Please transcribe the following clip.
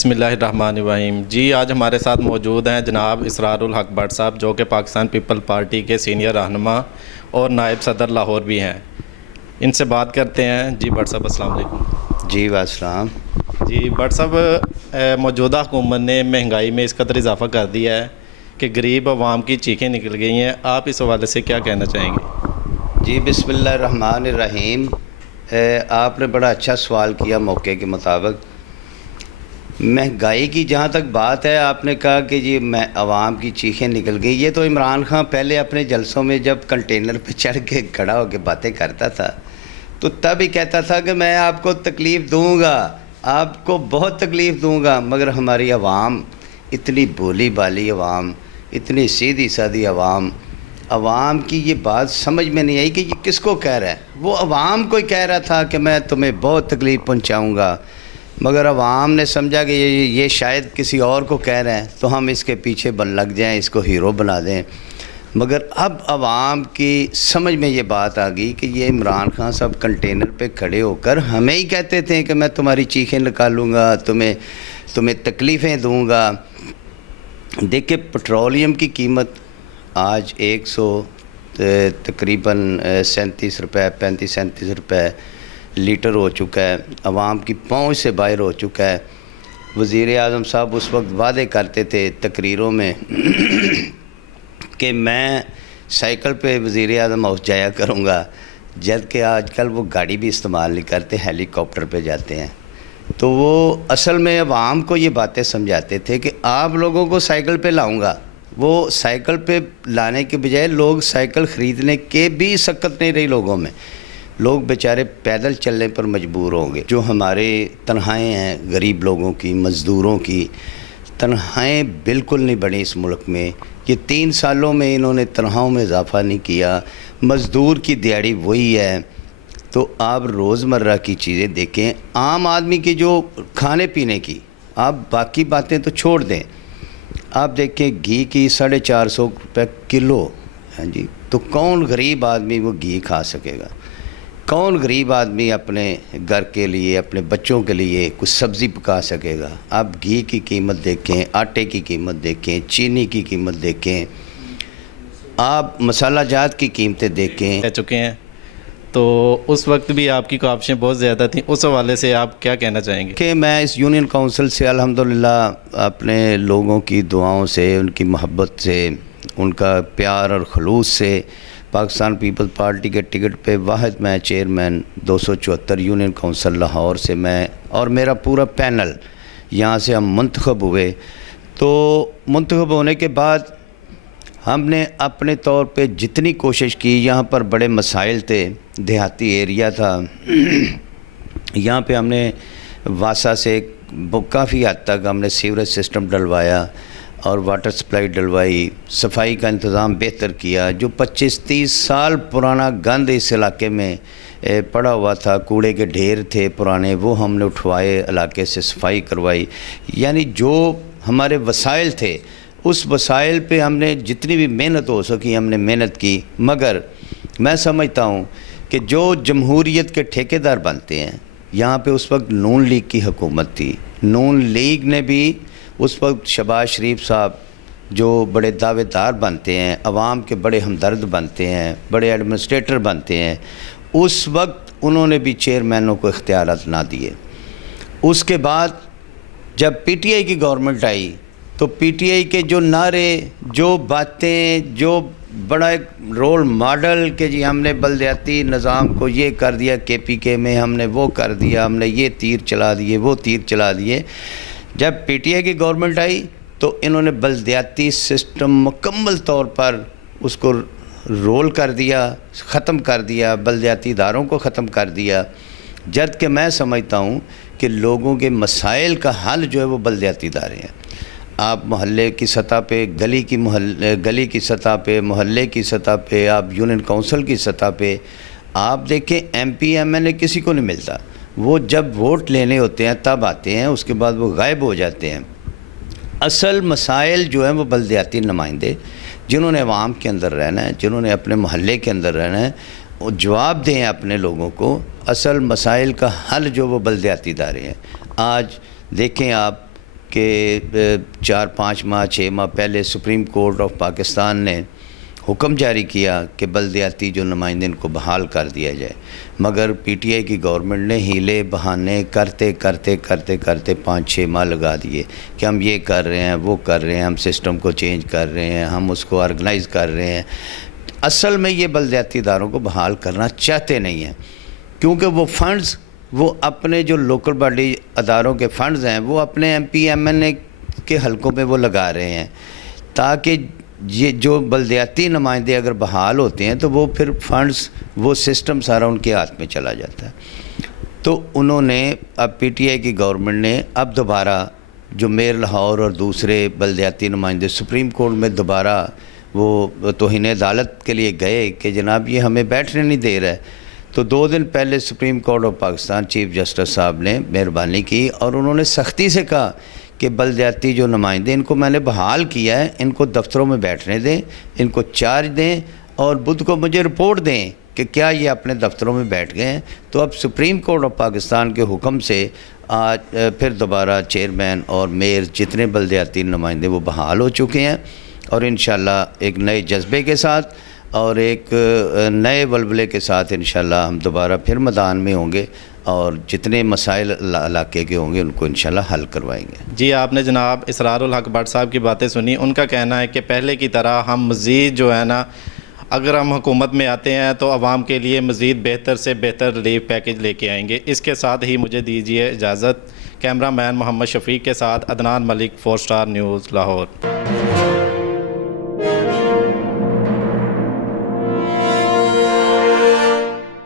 बिस्मिल्लाहिर्रहमानिर्रहीम। जी, आज हमारे साथ मौजूद हैं जनाब इसरारुल हक भट्ट साहब, जो कि पाकिस्तान पीपल पार्टी के सीनियर रहनुमा और नायब सदर लाहौर भी हैं। इनसे बात करते हैं। जी भट्ट साहब, अस्सलाम वालेकुम। जी वास्सलाम। जी भट्ट साहब, मौजूदा हुकूमत ने महंगाई में इस कदर इजाफ़ा कर दिया है कि गरीब अवाम की चीखें निकल गई हैं। आप इस हवाले से क्या कहना चाहेंगे? जी बिस्मिल्लाहिर्रहमानिर्रहीम। आपने बड़ा अच्छा सवाल किया मौके के मुताबिक। महंगाई की जहाँ तक बात है, आपने कहा कि जी अवाम की चीखें निकल गई। ये तो इमरान खान पहले अपने जलसों में जब कंटेनर पे चढ़ के खड़ा होकर बातें करता था तो तब ही कहता था कि मैं आपको तकलीफ़ दूंगा, आपको बहुत तकलीफ़ दूंगा, मगर हमारी आवाम इतनी भोली भाली आवाम, इतनी सीधी सादी आवाम की ये बात समझ में नहीं आई कि ये किसको कह रहा है। वो आवाम को ही कह रहा था कि मैं तुम्हें बहुत तकलीफ़ पहुंचाऊंगा, मगर आवाम ने समझा कि ये शायद किसी और को कह रहे हैं तो हम इसके पीछे लग जाएं, इसको हीरो बना दें। मगर अब आवाम की समझ में ये बात आ गई कि ये इमरान खान साहब कंटेनर पे खड़े होकर हमें ही कहते थे कि मैं तुम्हारी चीखें निकालूंगा, तुम्हें तकलीफ़ें दूंगा। देखिए, पेट्रोलियम की कीमत आज 100 तकरीबन 37 रुपये 35-37 रुपये लीटर हो चुका है। आवाम की पहुंच से बाहर हो चुका है। वज़ीर आज़म साहब उस वक्त वादे करते थे तकरीरों में कि मैं साइकिल पे वज़ीर आज़म हाउस जाया करूँगा, जबकि आजकल वो गाड़ी भी इस्तेमाल नहीं करते, हेलीकॉप्टर पे जाते हैं। तो वो असल में आवाम को ये बातें समझाते थे कि आप लोगों को साइकिल पे लाऊंगा। वो साइकिल पे लाने के बजाय लोग साइकिल ख़रीदने के भी सकत नहीं रही लोगों में। लोग बेचारे पैदल चलने पर मजबूर होंगे। जो हमारे तनख्वाहें हैं गरीब लोगों की, मज़दूरों की तनख्वाहें बिल्कुल नहीं बढ़ी इस मुल्क में। ये 3 सालों में इन्होंने तनख्वाहों में इजाफ़ा नहीं किया। मज़दूर की दिहाड़ी वही है। तो आप रोज़मर्रा की चीज़ें देखें, आम आदमी की जो खाने पीने की, आप बाकी बातें तो छोड़ दें, आप देखें घी की 450 रुपये किलो है जी। तो कौन गरीब आदमी वो घी खा सकेगा? कौन गरीब आदमी अपने घर के लिए, अपने बच्चों के लिए कुछ सब्ज़ी पका सकेगा? आप घी की कीमत देखें, आटे की कीमत देखें, चीनी की कीमत देखें, आप मसाला जात की कीमतें देखें। कह चुके हैं तो उस वक्त भी आपकी ख्वाहिशें बहुत ज़्यादा थीं। उस हवाले से आप क्या कहना चाहेंगे? कि मैं इस यूनियन काउंसिल से अल्हम्दुलिल्लाह अपने लोगों की दुआओं से, उनकी मोहब्बत से, उनका प्यार और खलूस से पाकिस्तान पीपल पार्टी के टिकट पे वाहिद मैं चेयरमैन 274 यूनियन काउंसिल लाहौर से मैं और मेरा पूरा पैनल यहाँ से हम मुंतखब हुए। तो मुंतखब होने के बाद हमने अपने तौर पे जितनी कोशिश की, यहाँ पर बड़े मसाइल थे, देहाती एरिया था, यहाँ पे हमने वासा से काफ़ी हद तक हमने सीवरेज सिस्टम डलवाया और वाटर सप्लाई डलवाई, सफाई का इंतज़ाम बेहतर किया। जो 25-30 साल पुराना गंद इस इलाके में पड़ा हुआ था, कूड़े के ढेर थे पुराने, वो हमने उठवाए, इलाके से सफाई करवाई। यानी जो हमारे वसाइल थे उस वसाइल पे हमने जितनी भी मेहनत हो सकी हमने मेहनत की। मगर मैं समझता हूँ कि जो जमहूरियत के ठेकेदार बनते हैं, यहाँ पे उस वक्त नून लीग की हुकूमत थी। नून लीग ने भी उस वक्त शहबाज शरीफ साहब जो बड़े दावेदार बनते हैं, अवाम के बड़े हमदर्द बनते हैं, बड़े एडमिनिस्ट्रेटर बनते हैं, उस वक्त उन्होंने भी चेयरमैनों को इख्तियारात ना दिए। उसके बाद जब पीटीआई की गवर्नमेंट आई तो पीटीआई के जो नारे, जो बातें, जो बड़ा एक रोल मॉडल के जी हमने बलदियाती निज़ाम को ये कर दिया, केपीके में हमने वो कर दिया, हमने ये तीर चला दिए, वो तीर चला दिए। जब पीटीआई की गवर्नमेंट आई तो इन्होंने बलदियाती सिस्टम मुकम्मल तौर पर उसको रोल कर दिया, ख़त्म कर दिया, बलदियाती इदारों को ख़त्म कर दिया। जब कि मैं समझता हूँ कि लोगों के मसाइल का हल जो है वो बलदियाती इदारे हैं। आप मोहल्ले की सतह पे, गली की सतह पे, मोहल्ले की सतह पे, आप यूनियन काउंसिल की सतह पे आप देखें, एमपी एमएलए किसी को नहीं मिलता। वो जब वोट लेने होते हैं तब आते हैं, उसके बाद वो गायब हो जाते हैं। असल मसाइल जो हैं वो बलदियाती नुमाइंदे जिन्होंने अवाम के अंदर रहना है, जिन्होंने अपने मोहल्ले के अंदर रहना है, वो जवाब दें अपने लोगों को। असल मसाइल का हल जो वो बलदियाती इदारे हैं। आज देखें आप کہ 4-5 ماہ 6 ماہ پہلے سپریم کورٹ آف پاکستان نے حکم جاری کیا کہ بلدیاتی جو نمائندے ان کو بحال کر دیا جائے، مگر پی ٹی آئی کی گورنمنٹ نے ہیلے بہانے کرتے 5-6 ماہ لگا دیے کہ ہم یہ کر رہے ہیں، وہ کر رہے ہیں، ہم سسٹم کو چینج کر رہے ہیں، ہم اس کو آرگنائز کر رہے ہیں۔ اصل میں یہ بلدیاتی اداروں کو بحال کرنا چاہتے نہیں ہیں، کیونکہ وہ فنڈز، وہ اپنے جو لوکل باڈی اداروں کے فنڈز ہیں وہ اپنے ایم پی ایم این اے کے حلقوں میں وہ لگا رہے ہیں، تاکہ یہ جو بلدیاتی نمائندے اگر بحال ہوتے ہیں تو وہ پھر فنڈز، وہ سسٹم سارا ان کے ہاتھ میں چلا جاتا ہے۔ تو انہوں نے اب پی ٹی آئی کی گورنمنٹ نے اب دوبارہ جو میئر لاہور اور دوسرے بلدیاتی نمائندے سپریم کورٹ میں دوبارہ وہ توہین عدالت کے لیے گئے کہ جناب یہ ہمیں بیٹھنے نہیں دے رہا ہے، تو 2 دن پہلے supreme court of Pakistan chief justice صاحب نے مہربانی کی اور انہوں نے سختی سے کہا کہ بلدیاتی جو نمائندے ان کو میں نے بحال کیا ہے، ان کو دفتروں میں بیٹھنے دیں، ان کو چارج دیں اور بدھ کو مجھے رپورٹ دیں کہ کیا یہ اپنے دفتروں میں بیٹھ گئے ہیں۔ تو اب سپریم کورٹ آف پاکستان کے حکم سے آج پھر دوبارہ چیئرمین اور میئر جتنے بلدیاتی نمائندے وہ بحال ہو چکے ہیں، اور انشاءاللہ ایک نئے جذبے کے ساتھ اور ایک نئے ولولے کے ساتھ انشاءاللہ ہم دوبارہ پھر میدان میں ہوں گے اور جتنے مسائل علاقے کے ہوں گے ان کو انشاءاللہ حل کروائیں گے۔ جی، آپ نے جناب اسرار الحق بٹ صاحب کی باتیں سنی۔ ان کا کہنا ہے کہ پہلے کی طرح ہم مزید جو ہے نا، اگر ہم حکومت میں آتے ہیں تو عوام کے لیے مزید بہتر سے بہتر ریلیف پیکج لے کے آئیں گے۔ اس کے ساتھ ہی مجھے دیجیے اجازت۔ کیمرہ مین محمد شفیق کے ساتھ عدنان ملک، 4 سٹار نیوز، لاہور۔